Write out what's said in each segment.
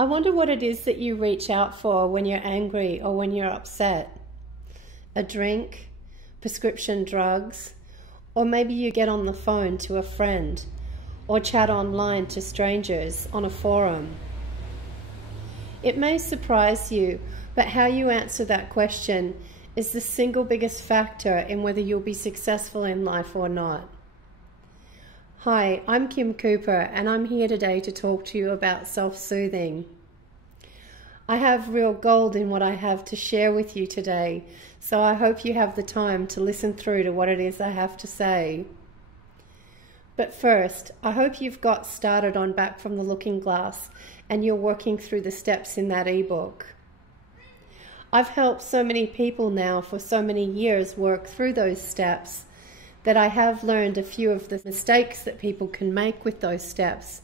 I wonder what it is that you reach out for when you're angry or when you're upset. A drink, prescription drugs, or maybe you get on the phone to a friend or chat online to strangers on a forum. It may surprise you, but how you answer that question is the single biggest factor in whether you'll be successful in life or not. Hi, I'm Kim Cooper, and I'm here today to talk to you about self-soothing. I have real gold in what I have to share with you today, so I hope you have the time to listen through to what it is I have to say. But first, I hope you've got started on Back from the Looking Glass and you're working through the steps in that ebook. I've helped so many people now for so many years work through those steps that I have learned a few of the mistakes that people can make with those steps.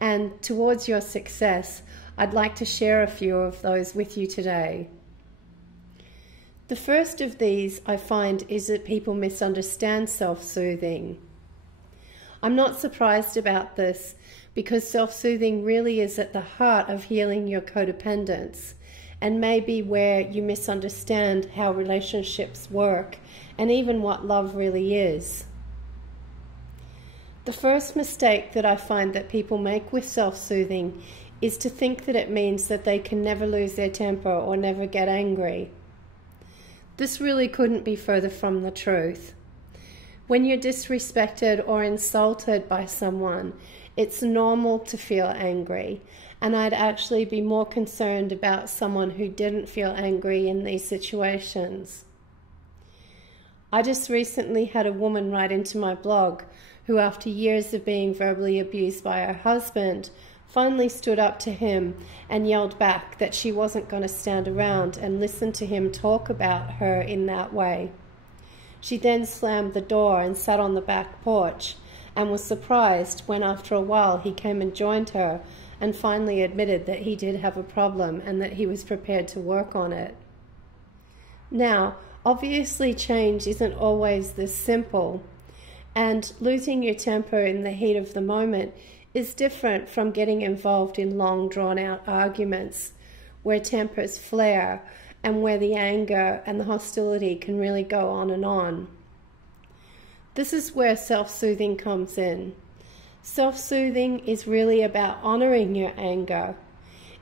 And towards your success, I'd like to share a few of those with you today. The first of these I find is that people misunderstand self-soothing. I'm not surprised about this because self-soothing really is at the heart of healing your codependence and may be where you misunderstand how relationships work and even what love really is. The first mistake that I find that people make with self-soothing is to think that it means that they can never lose their temper or never get angry. This really couldn't be further from the truth. When you're disrespected or insulted by someone, it's normal to feel angry, and I'd actually be more concerned about someone who didn't feel angry in these situations. I just recently had a woman write into my blog who, after years of being verbally abused by her husband, finally stood up to him and yelled back that she wasn't going to stand around and listen to him talk about her in that way. She then slammed the door and sat on the back porch and was surprised when after a while he came and joined her and finally admitted that he did have a problem and that he was prepared to work on it. Now, obviously change isn't always this simple, and losing your temper in the heat of the moment is different from getting involved in long drawn-out arguments where tempers flare and where the anger and the hostility can really go on and on. This is where self-soothing comes in. Self-soothing is really about honoring your anger.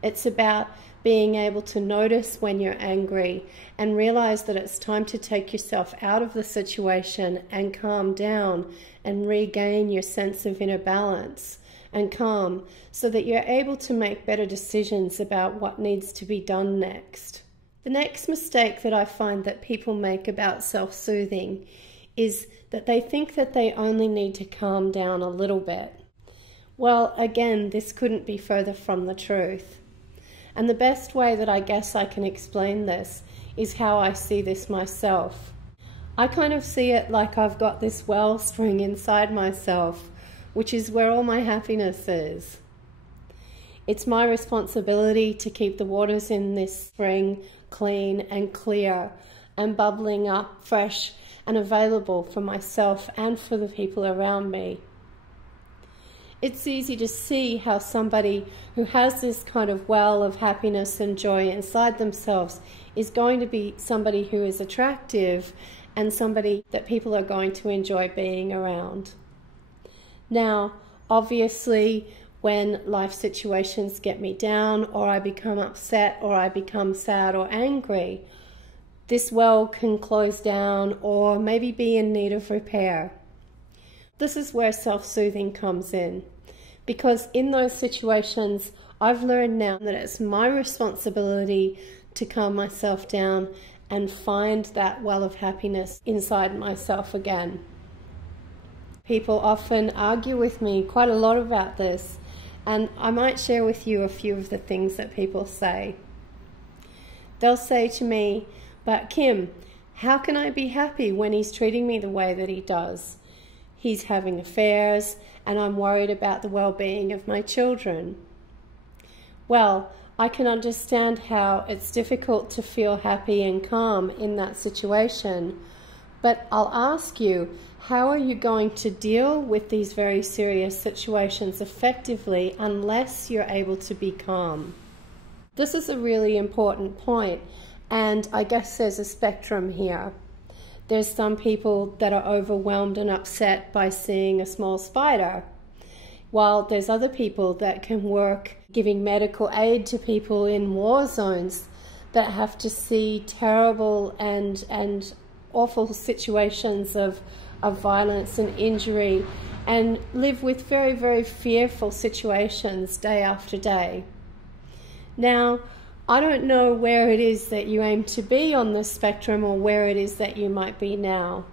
It's about being able to notice when you're angry and realize that it's time to take yourself out of the situation and calm down and regain your sense of inner balance and calm so that you're able to make better decisions about what needs to be done next. The next mistake that I find that people make about self-soothing is that they think that they only need to calm down a little bit. Well, again, this couldn't be further from the truth. And the best way that I guess I can explain this is how I see this myself. I kind of see it like I've got this wellspring inside myself, which is where all my happiness is. It's my responsibility to keep the waters in this spring clean and clear and bubbling up, fresh and available for myself and for the people around me. It's easy to see how somebody who has this kind of well of happiness and joy inside themselves is going to be somebody who is attractive and somebody that people are going to enjoy being around. Now, obviously, when life situations get me down or I become upset or I become sad or angry, this well can close down or maybe be in need of repair. This is where self-soothing comes in, because in those situations, I've learned now that it's my responsibility to calm myself down and find that well of happiness inside myself again. People often argue with me quite a lot about this, and I might share with you a few of the things that people say. They'll say to me, "But Kim, how can I be happy when he's treating me the way that he does? He's having affairs, and I'm worried about the well-being of my children." Well, I can understand how it's difficult to feel happy and calm in that situation, But I'll ask you, how are you going to deal with these very serious situations effectively unless you're able to be calm? This is a really important point, and I guess there's a spectrum here. There's some people that are overwhelmed and upset by seeing a small spider, while there's other people that can work giving medical aid to people in war zones that have to see terrible and awful situations of violence and injury and live with very, very fearful situations day after day. Now, I don't know where it is that you aim to be on this spectrum or where it is that you might be now,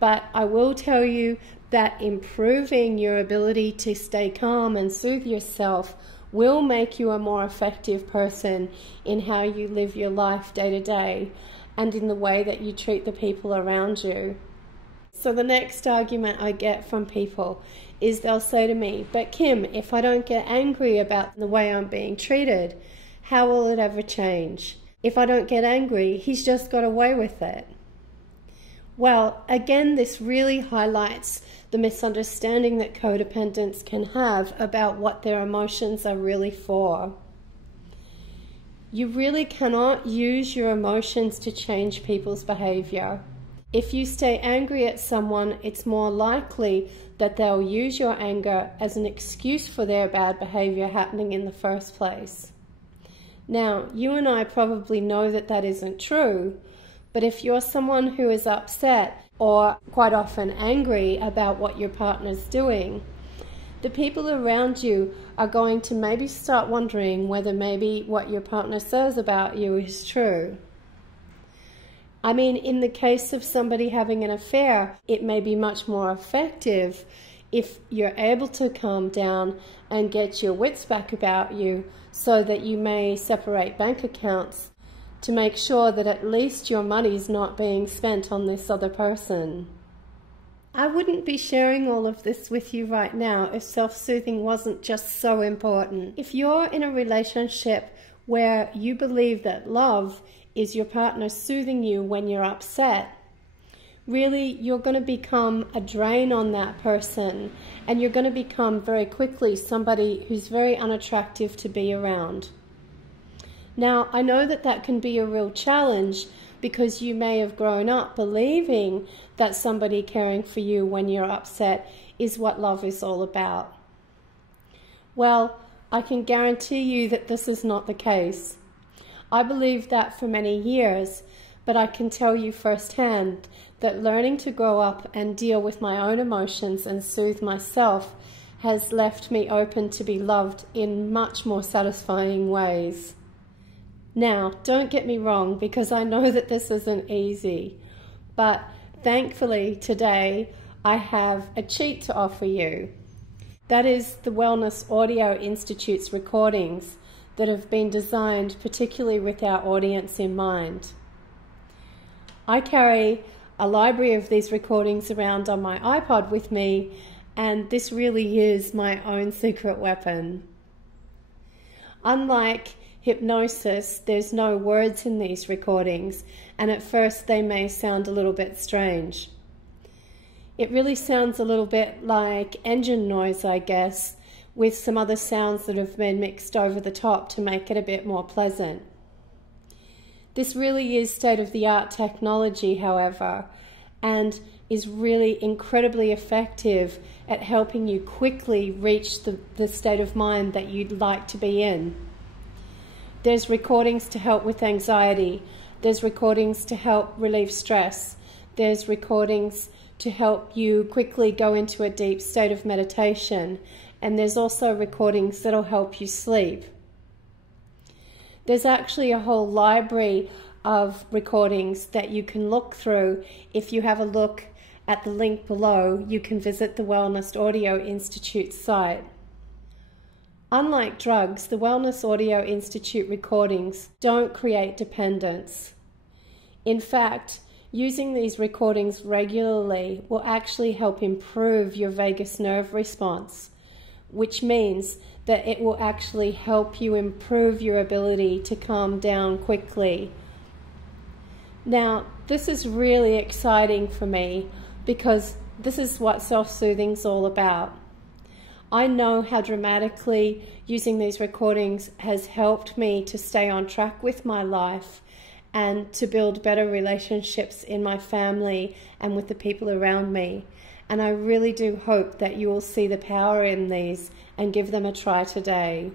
but I will tell you that improving your ability to stay calm and soothe yourself will make you a more effective person in how you live your life day to day and in the way that you treat the people around you. So the next argument I get from people is they'll say to me, "But Kim, if I don't get angry about the way I'm being treated, how will it ever change? If I don't get angry, he's just got away with it." Well, again, this really highlights the misunderstanding that codependents can have about what their emotions are really for. You really cannot use your emotions to change people's behavior. If you stay angry at someone, it's more likely that they'll use your anger as an excuse for their bad behavior happening in the first place. Now, you and I probably know that that isn't true, but if you're someone who is upset or quite often angry about what your partner's doing, the people around you are going to maybe start wondering whether maybe what your partner says about you is true. I mean, in the case of somebody having an affair, it may be much more effective if you're able to calm down and get your wits back about you so that you may separate bank accounts to make sure that at least your money's not being spent on this other person. I wouldn't be sharing all of this with you right now if self-soothing wasn't just so important. If you're in a relationship where you believe that love is your partner soothing you when you're upset, really you're going to become a drain on that person, and you're going to become very quickly somebody who's very unattractive to be around. Now, I know that that can be a real challenge because you may have grown up believing that somebody caring for you when you're upset is what love is all about. Well, I can guarantee you that this is not the case. I believed that for many years, but I can tell you firsthand that learning to grow up and deal with my own emotions and soothe myself has left me open to be loved in much more satisfying ways. Now, don't get me wrong, because I know that this isn't easy, but thankfully today I have a cheat to offer you. That is the Wellness Audio Institute's recordings that have been designed particularly with our audience in mind. I carry a library of these recordings around on my iPod with me, and this really is my own secret weapon. Unlike hypnosis, there's no words in these recordings, and at first they may sound a little bit strange. It really sounds a little bit like engine noise, I guess, with some other sounds that have been mixed over the top to make it a bit more pleasant. This really is state-of-the-art technology, however, and is really incredibly effective at helping you quickly reach the state of mind that you'd like to be in. There's recordings to help with anxiety. There's recordings to help relieve stress. There's recordings to help you quickly go into a deep state of meditation. And there's also recordings that'll help you sleep. There's actually a whole library of recordings that you can look through. If you have a look at the link below, you can visit the Wellness Audio Institute site. Unlike drugs, the Wellness Audio Institute recordings don't create dependence. In fact, using these recordings regularly will actually help improve your vagus nerve response, which means that it will actually help you improve your ability to calm down quickly. Now, This is really exciting for me because this is what self-soothing is all about. I know how dramatically using these recordings has helped me to stay on track with my life and to build better relationships in my family and with the people around me. And I really do hope that you will see the power in these and give them a try today.